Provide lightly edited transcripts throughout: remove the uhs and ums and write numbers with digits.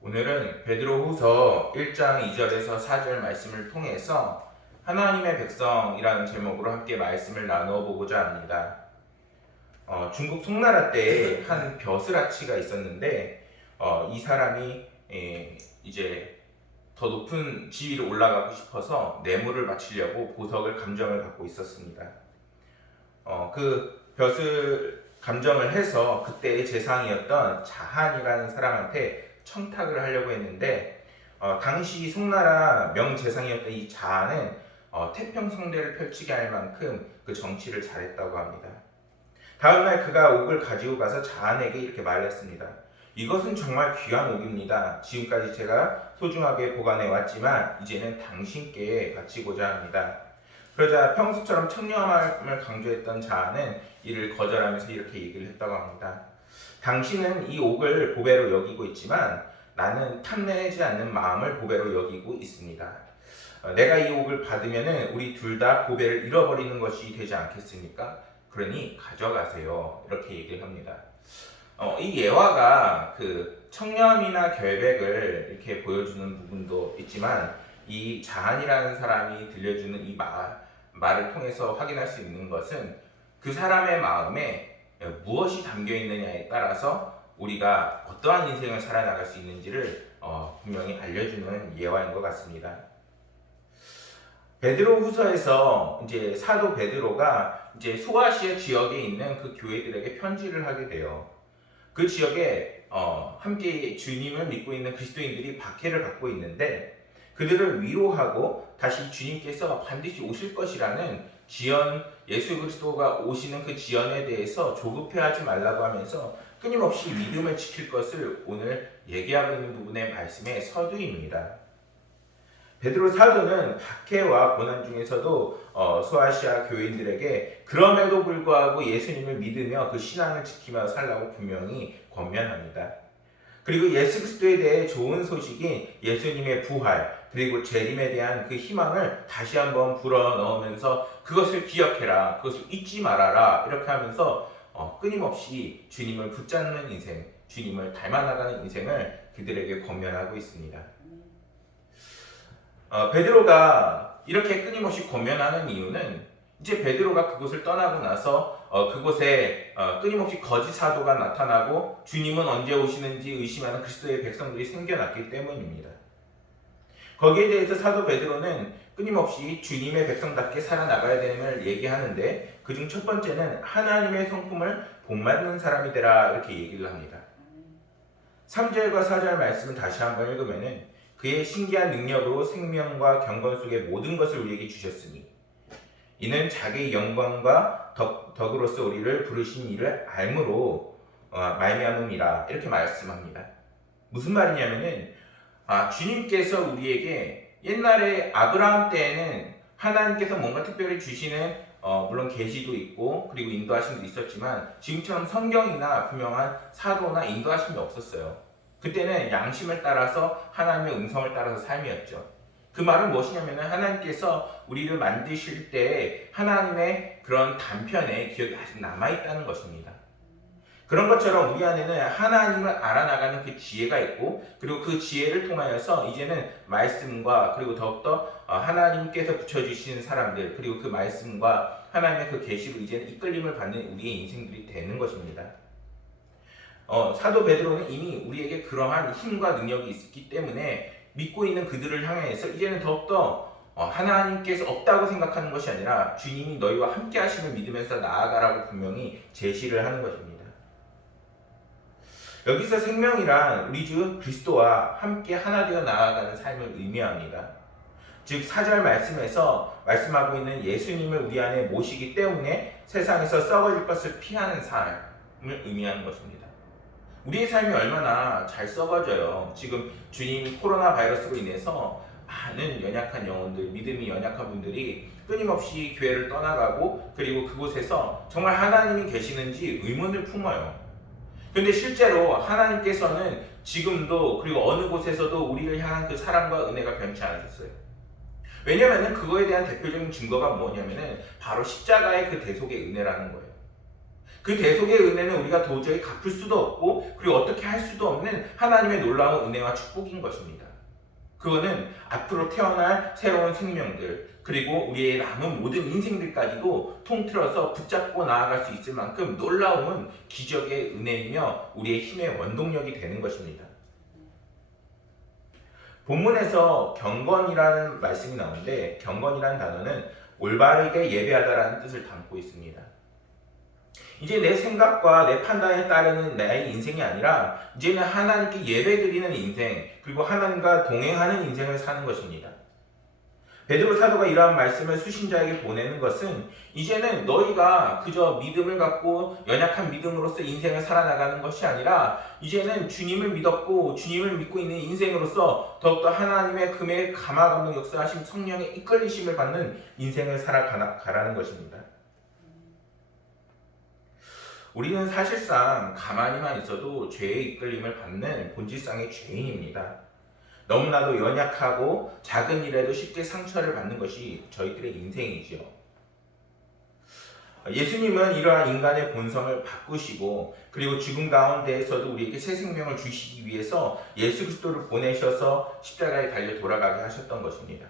오늘은 베드로후서 1장 2절에서 4절 말씀을 통해서 하나님의 백성이라는 제목으로 함께 말씀을 나누어 보고자 합니다. 중국 송나라 때 한 벼슬아치가 있었는데 이 사람이 이제 더 높은 지위로 올라가고 싶어서 뇌물을 바치려고 보석을 감정을 갖고 있었습니다. 그 벼슬 감정을 해서 그때의 재상이었던 자한이라는 사람한테 청탁을 하려고 했는데 당시 송나라 명재상이었던 이 자한은 태평성대를 펼치게 할 만큼 그 정치를 잘했다고 합니다. 다음날 그가 옥을 가지고 가서 자한에게 이렇게 말했습니다. 이것은 정말 귀한 옥입니다. 지금까지 제가 소중하게 보관해 왔지만 이제는 당신께 바치고자 합니다. 그러자 평소처럼 청렴함을 강조했던 자아는 이를 거절하면서 이렇게 얘기를 했다고 합니다. 당신은 이 옥을 보배로 여기고 있지만 나는 탐내지 않는 마음을 보배로 여기고 있습니다. 내가 이 옥을 받으면 우리 둘 다 보배를 잃어버리는 것이 되지 않겠습니까? 그러니 가져가세요. 이렇게 얘기를 합니다. 이 예화가 그 청렴이나 결백을 이렇게 보여주는 부분도 있지만 이 자한이라는 사람이 들려주는 이 말을 통해서 확인할 수 있는 것은 그 사람의 마음에 무엇이 담겨 있느냐에 따라서 우리가 어떠한 인생을 살아나갈 수 있는지를 분명히 알려주는 예화인 것 같습니다. 베드로후서에서 이제 사도 베드로가 이제 소아시아 지역에 있는 그 교회들에게 편지를 하게 돼요. 그 지역에 함께 주님을 믿고 있는 그리스도인들이 박해를 받고 있는데 그들을 위로하고 다시 주님께서 반드시 오실 것이라는 지연, 예수 그리스도가 오시는 그 지연에 대해서 조급해하지 말라고 하면서 끊임없이 믿음을 지킬 것을 오늘 얘기하고 있는 부분의 말씀의 서두입니다. 베드로 사도는 박해와 고난 중에서도 소아시아 교인들에게 그럼에도 불구하고 예수님을 믿으며 그 신앙을 지키며 살라고 분명히 권면합니다. 그리고 예수 그리스도에 대해 좋은 소식인 예수님의 부활 그리고 재림에 대한 그 희망을 다시 한번 불어넣으면서 그것을 기억해라, 그것을 잊지 말아라 이렇게 하면서 끊임없이 주님을 붙잡는 인생, 주님을 닮아나가는 인생을 그들에게 권면하고 있습니다. 베드로가 이렇게 끊임없이 권면하는 이유는 이제 베드로가 그곳을 떠나고 나서 그곳에 끊임없이 거짓 사도가 나타나고 주님은 언제 오시는지 의심하는 그리스도의 백성들이 생겨났기 때문입니다. 거기에 대해서 사도 베드로는 끊임없이 주님의 백성답게 살아나가야 됨을 얘기하는데 그중 첫 번째는 하나님의 성품을 본받는 사람이 되라 이렇게 얘기를 합니다. 3절과 4절 말씀을 다시 한번 읽으면은 그의 신기한 능력으로 생명과 경건 속의 모든 것을 우리에게 주셨으니 이는 자기의 영광과 덕으로서 우리를 부르신 이를 알므로 말미암음이라 이렇게 말씀합니다. 무슨 말이냐면은 주님께서 우리에게 옛날에 아브라함 때에는 하나님께서 뭔가 특별히 주시는 물론 계시도 있고 그리고 인도하심도 있었지만 지금처럼 성경이나 분명한 사도나 인도하심이 없었어요. 그때는 양심을 따라서 하나님의 음성을 따라서 삶이었죠. 그 말은 무엇이냐면 하나님께서 우리를 만드실 때 하나님의 그런 단편의 기억이 아직 남아있다는 것입니다. 그런 것처럼 우리 안에는 하나님을 알아나가는 그 지혜가 있고 그리고 그 지혜를 통하여서 이제는 말씀과 그리고 더욱더 하나님께서 붙여주신 사람들 그리고 그 말씀과 하나님의 그 계시로 이제는 이끌림을 받는 우리의 인생들이 되는 것입니다. 사도 베드로는 이미 우리에게 그러한 힘과 능력이 있기 때문에 믿고 있는 그들을 향해서 이제는 더욱더 하나님께서 없다고 생각하는 것이 아니라 주님이 너희와 함께 하심을 믿으면서 나아가라고 분명히 제시를 하는 것입니다. 여기서 생명이란 우리 주 그리스도와 함께 하나 되어 나아가는 삶을 의미합니다. 즉 4절 말씀에서 말씀하고 있는 예수님을 우리 안에 모시기 때문에 세상에서 썩어질 것을 피하는 삶을 의미하는 것입니다. 우리의 삶이 얼마나 잘 썩어져요. 지금 주님이 코로나 바이러스로 인해서 많은 연약한 영혼들, 믿음이 연약한 분들이 끊임없이 교회를 떠나가고 그리고 그곳에서 정말 하나님이 계시는지 의문을 품어요. 그런데 실제로 하나님께서는 지금도 그리고 어느 곳에서도 우리를 향한 그 사랑과 은혜가 변치 않으셨어요. 왜냐하면 그거에 대한 대표적인 증거가 뭐냐면 바로 십자가의 그 대속의 은혜라는 거예요. 그 대속의 은혜는 우리가 도저히 갚을 수도 없고 그리고 어떻게 할 수도 없는 하나님의 놀라운 은혜와 축복인 것입니다. 그거는 앞으로 태어날 새로운 생명들 그리고 우리의 남은 모든 인생들까지도 통틀어서 붙잡고 나아갈 수 있을 만큼 놀라운 기적의 은혜이며 우리의 힘의 원동력이 되는 것입니다. 본문에서 경건이라는 말씀이 나오는데 경건이라는 단어는 올바르게 예배하다라는 뜻을 담고 있습니다. 이제 내 생각과 내 판단에 따르는 나의 인생이 아니라 이제는 하나님께 예배드리는 인생 그리고 하나님과 동행하는 인생을 사는 것입니다. 베드로 사도가 이러한 말씀을 수신자에게 보내는 것은 이제는 너희가 그저 믿음을 갖고 연약한 믿음으로서 인생을 살아나가는 것이 아니라 이제는 주님을 믿었고 주님을 믿고 있는 인생으로서 더욱더 하나님의 금의 감화감동 역사하심 성령의 이끌리심을 받는 인생을 살아가라는 것입니다. 우리는 사실상 가만히만 있어도 죄의 이끌림을 받는 본질상의 죄인입니다. 너무나도 연약하고 작은 일에도 쉽게 상처를 받는 것이 저희들의 인생이지요. 예수님은 이러한 인간의 본성을 바꾸시고 그리고 죽음 가운데에서도 우리에게 새 생명을 주시기 위해서 예수 그리스도를 보내셔서 십자가에 달려 돌아가게 하셨던 것입니다.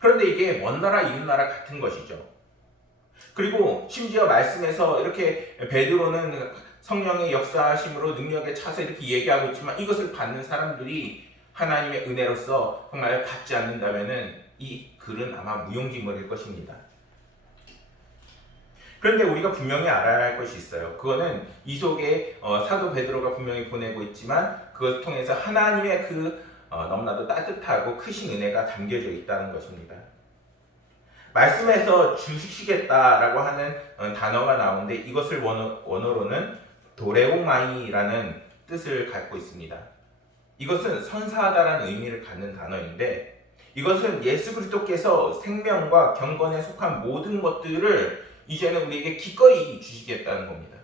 그런데 이게 먼 나라 이웃 나라 같은 것이죠. 그리고 심지어 말씀에서 이렇게 베드로는 성령의 역사하심으로 능력에 차서 이렇게 얘기하고 있지만 이것을 받는 사람들이 하나님의 은혜로서 정말 받지 않는다면은 이 글은 아마 무용지물일 것입니다. 그런데 우리가 분명히 알아야 할 것이 있어요. 그거는 이 속에 사도 베드로가 분명히 보내고 있지만 그것을 통해서 하나님의 너무나도 따뜻하고 크신 은혜가 담겨져 있다는 것입니다. 말씀에서 주시겠다라고 하는 단어가 나오는데 이것을 원어로는 도레오마이라는 뜻을 갖고 있습니다. 이것은 선사하다라는 의미를 갖는 단어인데 이것은 예수 그리스도께서 생명과 경건에 속한 모든 것들을 이제는 우리에게 기꺼이 주시겠다는 겁니다.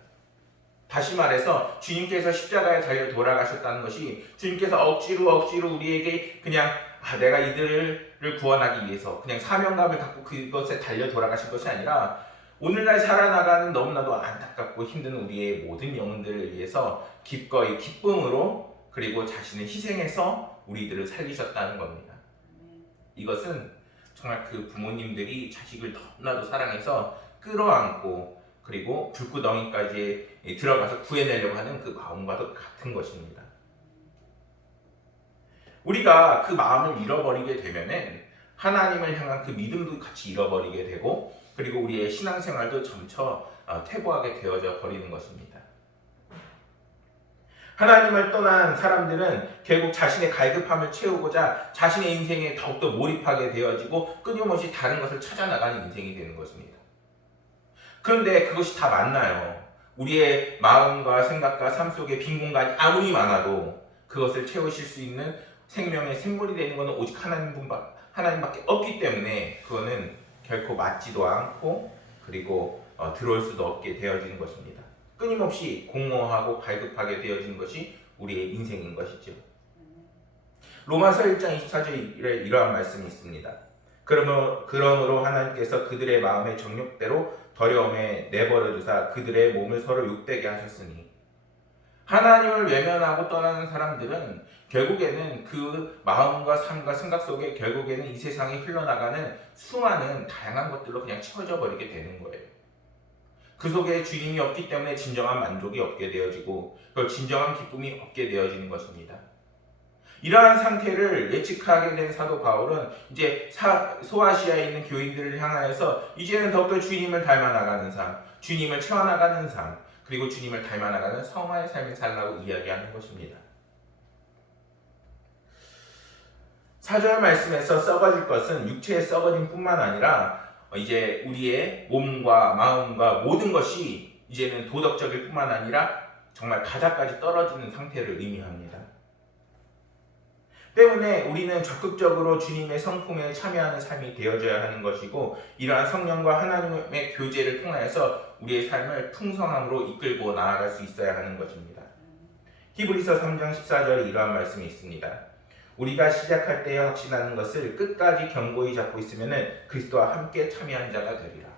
다시 말해서 주님께서 십자가에 달려 돌아가셨다는 것이 주님께서 억지로 우리에게 그냥 내가 이들을 구원하기 위해서 그냥 사명감을 갖고 그것에 달려 돌아가신 것이 아니라 오늘날 살아나가는 너무나도 안타깝고 힘든 우리의 모든 영혼들을 위해서 기꺼이 기쁨으로 그리고 자신을 희생해서 우리들을 살리셨다는 겁니다. 이것은 정말 그 부모님들이 자식을 너무나도 사랑해서 끌어안고 그리고 불구덩이까지 들어가서 구해내려고 하는 그 마음과도 같은 것입니다. 우리가 그 마음을 잃어버리게 되면은 하나님을 향한 그 믿음도 같이 잃어버리게 되고 그리고 우리의 신앙생활도 점차 퇴보하게 되어져 버리는 것입니다. 하나님을 떠난 사람들은 결국 자신의 갈급함을 채우고자 자신의 인생에 더욱더 몰입하게 되어지고 끊임없이 다른 것을 찾아나가는 인생이 되는 것입니다. 그런데 그것이 다 맞나요? 우리의 마음과 생각과 삶 속에 빈 공간이 아무리 많아도 그것을 채우실 수 있는 생명의 샘물이 되는 것은 오직 하나님밖에 없기 때문에 그거는 결코 맞지도 않고 그리고 들어올 수도 없게 되어지는 것입니다. 끊임없이 공허하고 갈급하게 되어지는 것이 우리의 인생인 것이죠. 로마서 1장 24절에 이러한 말씀이 있습니다. 그러므로 하나님께서 그들의 마음의 정욕대로 더러움에 내버려 두사 그들의 몸을 서로 욕되게 하셨으니 하나님을 외면하고 떠나는 사람들은 결국에는 그 마음과 삶과 생각 속에 결국에는 이 세상에 흘러나가는 수많은 다양한 것들로 그냥 채워져 버리게 되는 거예요. 그 속에 주님이 없기 때문에 진정한 만족이 없게 되어지고 진정한 기쁨이 없게 되어지는 것입니다. 이러한 상태를 예측하게 된 사도 바울은 이제 소아시아에 있는 교인들을 향하여서 이제는 더욱더 주님을 닮아나가는 삶, 주님을 채워나가는 삶, 그리고 주님을 닮아나가는 성화의 삶을 살라고 이야기하는 것입니다. 4절 말씀에서 썩어질 것은 육체의 썩어짐 뿐만 아니라 이제 우리의 몸과 마음과 모든 것이 이제는 도덕적일 뿐만 아니라 정말 바닥까지 떨어지는 상태를 의미합니다. 때문에 우리는 적극적으로 주님의 성품에 참여하는 삶이 되어져야 하는 것이고 이러한 성령과 하나님의 교제를 통하여서 우리의 삶을 풍성함으로 이끌고 나아갈 수 있어야 하는 것입니다. 히브리서 3장 14절에 이러한 말씀이 있습니다. 우리가 시작할 때에 확신하는 것을 끝까지 견고히 잡고 있으면 그리스도와 함께 참여한 자가 되리라.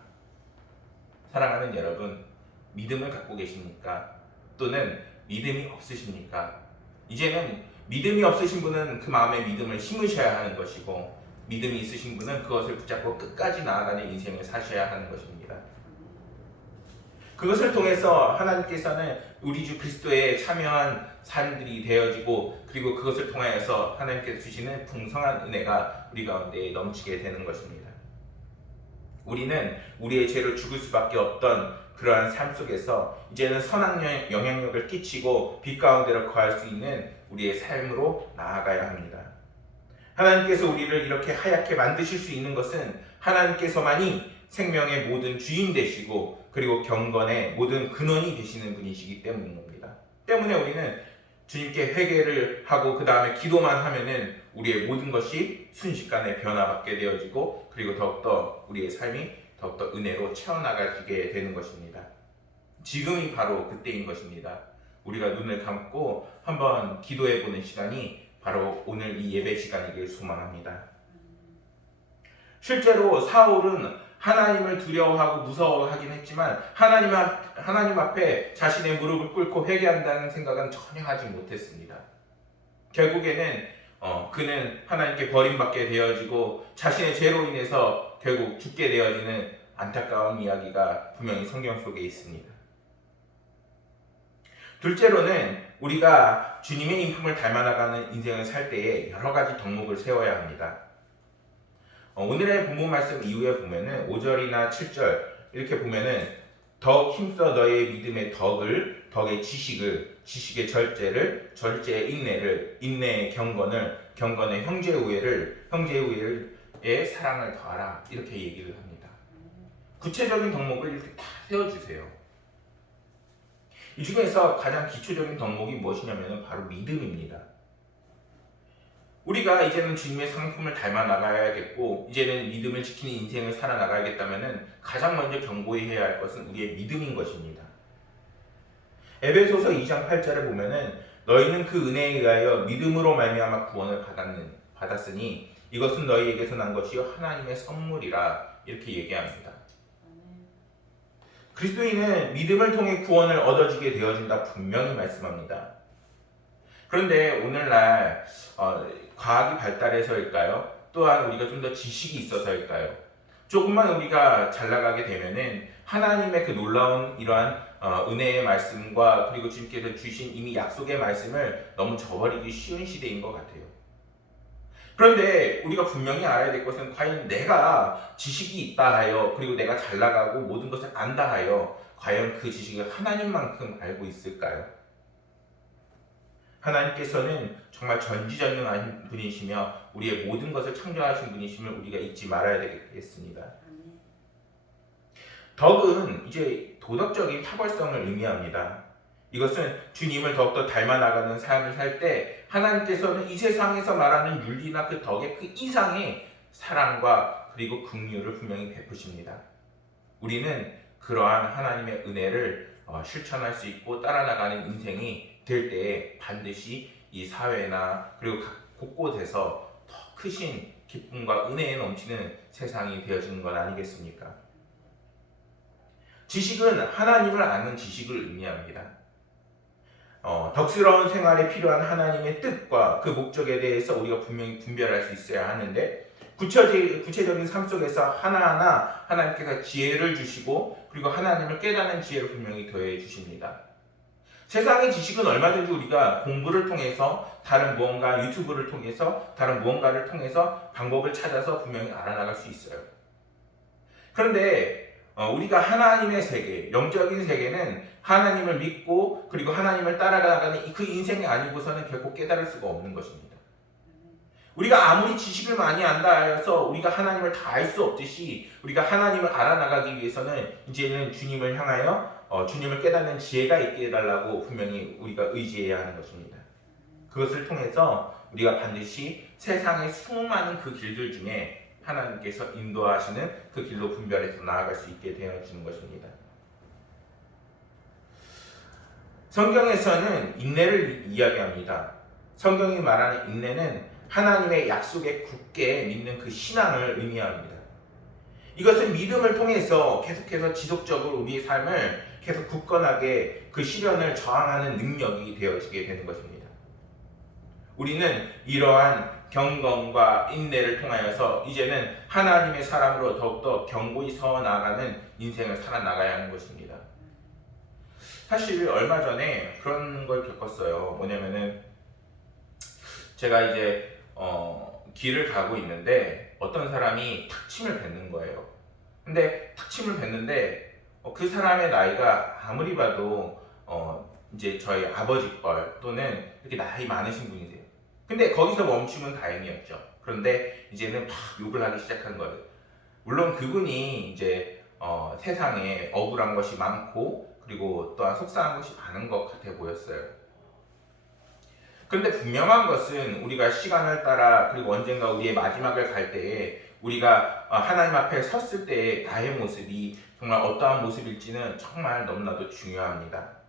사랑하는 여러분, 믿음을 갖고 계십니까? 또는 믿음이 없으십니까? 이제는 믿음이 없으신 분은 그 마음에 믿음을 심으셔야 하는 것이고, 믿음이 있으신 분은 그것을 붙잡고 끝까지 나아가는 인생을 사셔야 하는 것입니다. 그것을 통해서 하나님께서는 우리 주 그리스도에 참여한 삶들이 되어지고, 그리고 그것을 통하여서 하나님께서 주시는 풍성한 은혜가 우리 가운데 넘치게 되는 것입니다. 우리는 우리의 죄로 죽을 수밖에 없던 그러한 삶 속에서 이제는 선한 영향력을 끼치고 빛 가운데로 거할 수 있는 우리의 삶으로 나아가야 합니다. 하나님께서 우리를 이렇게 하얗게 만드실 수 있는 것은 하나님께서만이 생명의 모든 주인 되시고, 그리고 경건의 모든 근원이 되시는 분이시기 때문인 겁니다. 때문에 우리는 주님께 회개를 하고 그 다음에 기도만 하면은 우리의 모든 것이 순식간에 변화받게 되어지고, 그리고 더욱더 우리의 삶이 더욱더 은혜로 채워나가게 되는 것입니다. 지금이 바로 그때인 것입니다. 우리가 눈을 감고 한번 기도해보는 시간이 바로 오늘 이 예배 시간이길 소망합니다. 실제로 사울은 하나님을 두려워하고 무서워하긴 했지만 하나님 앞에 자신의 무릎을 꿇고 회개한다는 생각은 전혀 하지 못했습니다. 결국에는 그는 하나님께 버림받게 되어지고 자신의 죄로 인해서 결국 죽게 되어지는 안타까운 이야기가 분명히 성경 속에 있습니다. 둘째로는 우리가 주님의 인품을 닮아나가는 인생을 살 때에 여러 가지 덕목을 세워야 합니다. 오늘의 본문 말씀 이후에 보면은 5절이나 7절 이렇게 보면은 더욱 힘써 너의 믿음의 덕을, 덕의 지식을, 지식의 절제를, 절제의 인내를, 인내의 경건을, 경건의 형제 우애를, 형제 우애의 사랑을 더하라, 이렇게 얘기를 합니다. 구체적인 덕목을 이렇게 다 세워주세요. 이 중에서 가장 기초적인 덕목이 무엇이냐면 바로 믿음입니다. 우리가 이제는 주님의 상품을 닮아 나가야겠고, 이제는 믿음을 지키는 인생을 살아나가야겠다면 가장 먼저 경고해야 할 것은 우리의 믿음인 것입니다. 에베소서 2장 8절에 보면은 너희는 그 은혜에 의하여 믿음으로 말미암아 구원을 받았으니 이것은 너희에게서 난 것이요 하나님의 선물이라, 이렇게 얘기합니다. 그리스도인은 믿음을 통해 구원을 얻어지게 되어진다 분명히 말씀합니다. 그런데 오늘날 과학이 발달해서일까요? 또한 우리가 좀 더 지식이 있어서일까요? 조금만 우리가 잘 나가게 되면은 하나님의 그 놀라운 이러한 은혜의 말씀과 그리고 주님께서 주신 이미 약속의 말씀을 너무 저버리기 쉬운 시대인 것 같아요. 그런데 우리가 분명히 알아야 될 것은 과연 내가 지식이 있다 하여, 그리고 내가 잘 나가고 모든 것을 안다 하여 과연 그 지식을 하나님만큼 알고 있을까요? 하나님께서는 정말 전지전능한 분이시며 우리의 모든 것을 창조하신 분이심을 우리가 잊지 말아야 되겠습니다. 덕은 이제 도덕적인 탁월성을 의미합니다. 이것은 주님을 더욱더 닮아 나가는 삶을 살 때 하나님께서는 이 세상에서 말하는 윤리나 그 덕의 그 이상의 사랑과 그리고 긍휼을 분명히 베푸십니다. 우리는 그러한 하나님의 은혜를 실천할 수 있고 따라나가는 인생이 될 때에 반드시 이 사회나 그리고 각 곳곳에서 더 크신 기쁨과 은혜에 넘치는 세상이 되어지는 건 아니겠습니까? 지식은 하나님을 아는 지식을 의미합니다. 덕스러운 생활에 필요한 하나님의 뜻과 그 목적에 대해서 우리가 분명히 분별할 수 있어야 하는데, 구체적인 삶 속에서 하나하나 하나님께서 지혜를 주시고 그리고 하나님을 깨닫는 지혜를 분명히 더해 주십니다. 세상의 지식은 얼마든지 우리가 공부를 통해서, 다른 무언가 유튜브를 통해서, 다른 무언가를 통해서 방법을 찾아서 분명히 알아나갈 수 있어요. 그런데 우리가 하나님의 세계, 영적인 세계는 하나님을 믿고 그리고 하나님을 따라가는 그 인생이 아니고서는 결코 깨달을 수가 없는 것입니다. 우리가 아무리 지식을 많이 안다 하여서 우리가 하나님을 다 알 수 없듯이, 우리가 하나님을 알아나가기 위해서는 이제는 주님을 향하여 주님을 깨닫는 지혜가 있게 해달라고 분명히 우리가 의지해야 하는 것입니다. 그것을 통해서 우리가 반드시 세상의 수많은 그 길들 중에 하나님께서 인도하시는 그 길로 분별해서 나아갈 수 있게 되어지는 것입니다. 성경에서는 인내를 이야기합니다. 성경이 말하는 인내는 하나님의 약속에 굳게 믿는 그 신앙을 의미합니다. 이것은 믿음을 통해서 계속해서 지속적으로 우리의 삶을 계속 굳건하게 그 시련을 저항하는 능력이 되어지게 되는 것입니다. 우리는 이러한 경건과 인내를 통하여서 이제는 하나님의 사람으로 더욱더 견고히 서 나가는 인생을 살아나가야 하는 것입니다. 사실 얼마 전에 그런 걸 겪었어요. 뭐냐면은 제가 이제 길을 가고 있는데 어떤 사람이 탁 침을 뱉는 거예요. 근데 탁 침을 뱉는데 그 사람의 나이가 아무리 봐도 이제 저희 아버지 뻘 또는 이렇게 나이 많으신 분이세요. 근데 거기서 멈추면 다행이었죠. 그런데 이제는 막 욕을 하기 시작한 거예요. 물론 그분이 이제 세상에 억울한 것이 많고 그리고 또한 속상한 것이 많은 것 같아 보였어요. 그런데 분명한 것은 우리가 시간을 따라 그리고 언젠가 우리의 마지막을 갈 때에 우리가 하나님 앞에 섰을 때의 나의 모습이 정말 어떠한 모습일지는 정말 너무나도 중요합니다.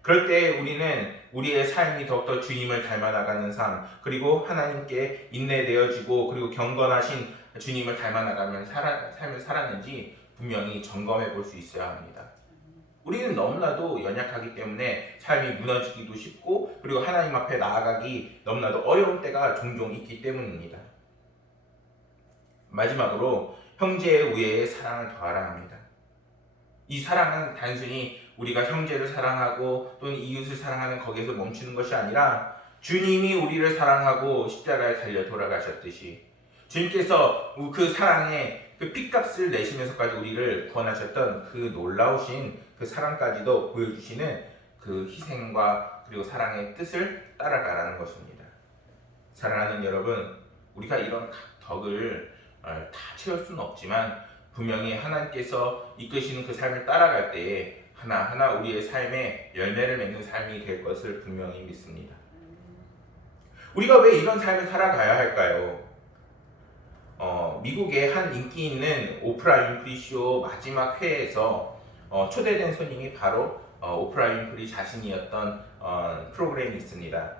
그럴 때 우리는 우리의 삶이 더욱더 주님을 닮아나가는 삶, 그리고 하나님께 인내되어지고 그리고 경건하신 주님을 닮아나가는 삶을 살았는지 분명히 점검해 볼 수 있어야 합니다. 우리는 너무나도 연약하기 때문에 삶이 무너지기도 쉽고 그리고 하나님 앞에 나아가기 너무나도 어려운 때가 종종 있기 때문입니다. 마지막으로 형제의 우애에 사랑을 더하라 합니다. 이 사랑은 단순히 우리가 형제를 사랑하고 또는 이웃을 사랑하는 거기에서 멈추는 것이 아니라 주님이 우리를 사랑하고 십자가에 달려 돌아가셨듯이 주님께서 그 사랑의 그 핏값을 내시면서까지 우리를 구원하셨던 그 놀라우신 그 사랑까지도 보여주시는 그 희생과 그리고 사랑의 뜻을 따라가라는 것입니다. 사랑하는 여러분, 우리가 이런 덕을 다 채울 수는 없지만 분명히 하나님께서 이끄시는 그 삶을 따라갈 때에 하나하나 우리의 삶에 열매를 맺는 삶이 될 것을 분명히 믿습니다. 우리가 왜 이런 삶을 살아가야 할까요? 미국의 한 인기 있는 오프라 윈프리 쇼 마지막 회에서 초대된 손님이 바로 오프라 윈프리 자신이었던 프로그램이 있습니다.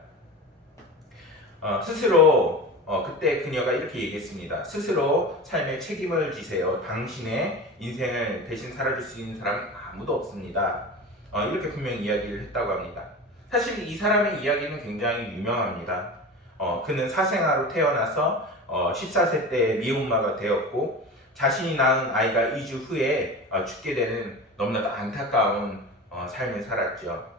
스스로 그때 그녀가 이렇게 얘기했습니다. 스스로 삶의 책임을 지세요. 당신의 인생을 대신 살아줄 수 있는 사람은 아무도 없습니다. 이렇게 분명히 이야기를 했다고 합니다. 사실 이 사람의 이야기는 굉장히 유명합니다. 그는 사생아로 태어나서 14세 때 미혼마가 되었고 자신이 낳은 아이가 2주 후에 죽게 되는 너무나도 안타까운 삶을 살았죠.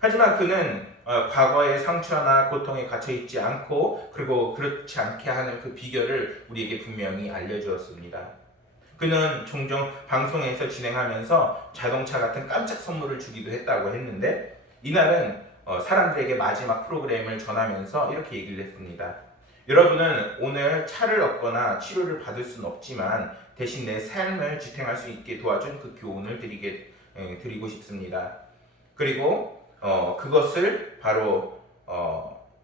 하지만 그는 과거의 상처나 고통에 갇혀있지 않고 그리고 그렇지 않게 하는 그 비결을 우리에게 분명히 알려주었습니다. 그는 종종 방송에서 진행하면서 자동차 같은 깜짝 선물을 주기도 했다고 했는데 이날은 사람들에게 마지막 프로그램을 전하면서 이렇게 얘기를 했습니다. 여러분은 오늘 차를 얻거나 치료를 받을 수는 없지만 대신 내 삶을 지탱할 수 있게 도와준 그 교훈을 드리고 싶습니다. 그리고 그것을 바로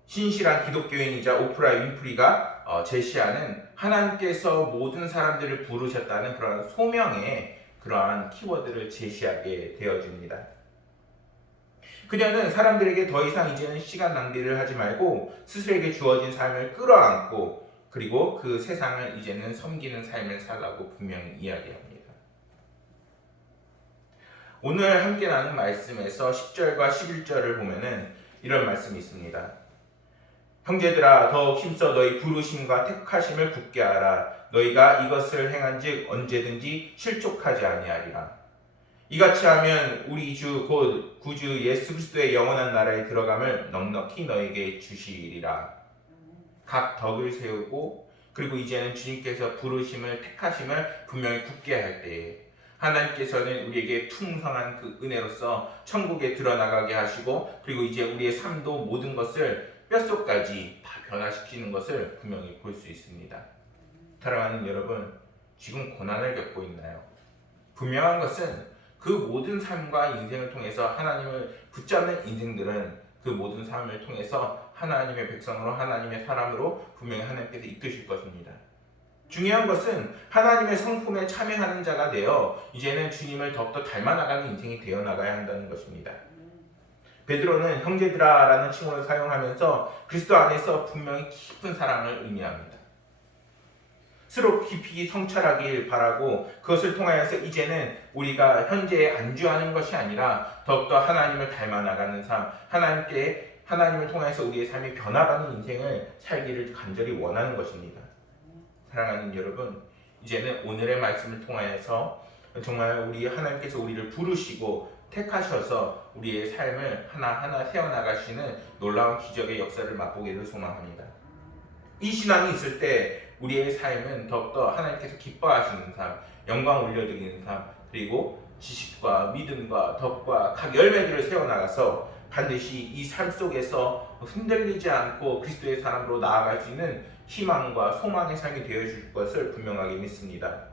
신실한 기독교인이자 오프라 윈프리가 제시하는 하나님께서 모든 사람들을 부르셨다는 그러한 소명의 그러한 키워드를 제시하게 되어집니다. 그녀는 사람들에게 더 이상 이제는 시간 낭비를 하지 말고 스스로에게 주어진 삶을 끌어안고 그리고 그 세상을 이제는 섬기는 삶을 살라고 분명히 이야기합니다. 오늘 함께 나눈 말씀에서 10절과 11절을 보면은 이런 말씀이 있습니다. 형제들아 더욱 힘써 너희 부르심과 택하심을 굳게 하라. 너희가 이것을 행한즉 언제든지 실족하지 아니하리라. 이같이 하면 우리 주 곧 구주 예수 그리스도의 영원한 나라에 들어감을 넉넉히 너에게 주시리라. 각 덕을 세우고 그리고 이제는 주님께서 부르심을 택하심을 분명히 굳게 할 때에 하나님께서는 우리에게 풍성한 그 은혜로서 천국에 드러나가게 하시고 그리고 이제 우리의 삶도 모든 것을 뼛속까지 다 변화시키는 것을 분명히 볼 수 있습니다. 사랑하는 여러분, 지금 고난을 겪고 있나요? 분명한 것은 그 모든 삶과 인생을 통해서 하나님을 붙잡는 인생들은 그 모든 삶을 통해서 하나님의 백성으로 하나님의 사람으로 분명히 하나님께서 이끄실 것입니다. 중요한 것은 하나님의 성품에 참여하는 자가 되어 이제는 주님을 더욱더 닮아나가는 인생이 되어나가야 한다는 것입니다. 베드로는 형제들아 라는 칭호를 사용하면서 그리스도 안에서 분명히 깊은 사랑을 의미합니다. 스스로 깊이 성찰하길 바라고 그것을 통하여서 이제는 우리가 현재에 안주하는 것이 아니라 더욱더 하나님을 닮아나가는 삶, 하나님을 통해서 우리의 삶이 변화가는 인생을 살기를 간절히 원하는 것입니다. 사랑하는 여러분, 이제는 오늘의 말씀을 통하여서 정말 우리 하나님께서 우리를 부르시고 택하셔서 우리의 삶을 하나하나 세워나가시는 놀라운 기적의 역사를 맛보기를 소망합니다. 이 신앙이 있을 때 우리의 삶은 더욱더 하나님께서 기뻐하시는 삶, 영광 올려드리는 삶, 그리고 지식과 믿음과 덕과 각 열매들을 세워나가서 반드시 이 삶 속에서 흔들리지 않고 그리스도의 사람으로 나아갈 수 있는 희망과 소망의 삶이 되어줄 것을 분명하게 믿습니다.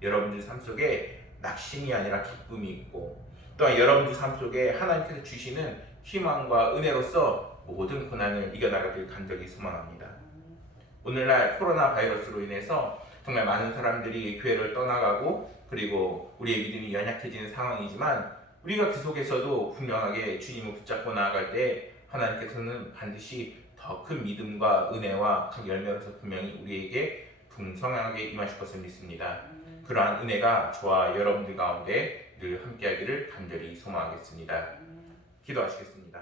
여러분들 삶 속에 낙심이 아니라 기쁨이 있고, 또한 여러분들 삶 속에 하나님께서 주시는 희망과 은혜로서 모든 고난을 이겨나가길 간절히 소망합니다. 오늘날 코로나 바이러스로 인해서 정말 많은 사람들이 교회를 떠나가고 그리고 우리의 믿음이 연약해지는 상황이지만, 우리가 그 속에서도 분명하게 주님을 붙잡고 나아갈 때 하나님께서는 반드시 더 큰 믿음과 은혜와 각 열매로서 분명히 우리에게 풍성하게 임하실 것을 믿습니다. 그러한 은혜가 저와 여러분들 가운데 늘 함께하기를 간절히 소망하겠습니다. 기도하시겠습니다.